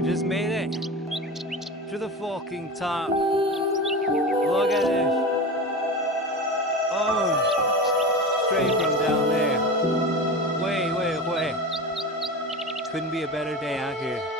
We just made it to the fucking top. Look at this. Oh, straight from down there. Way. Couldn't be a better day out here.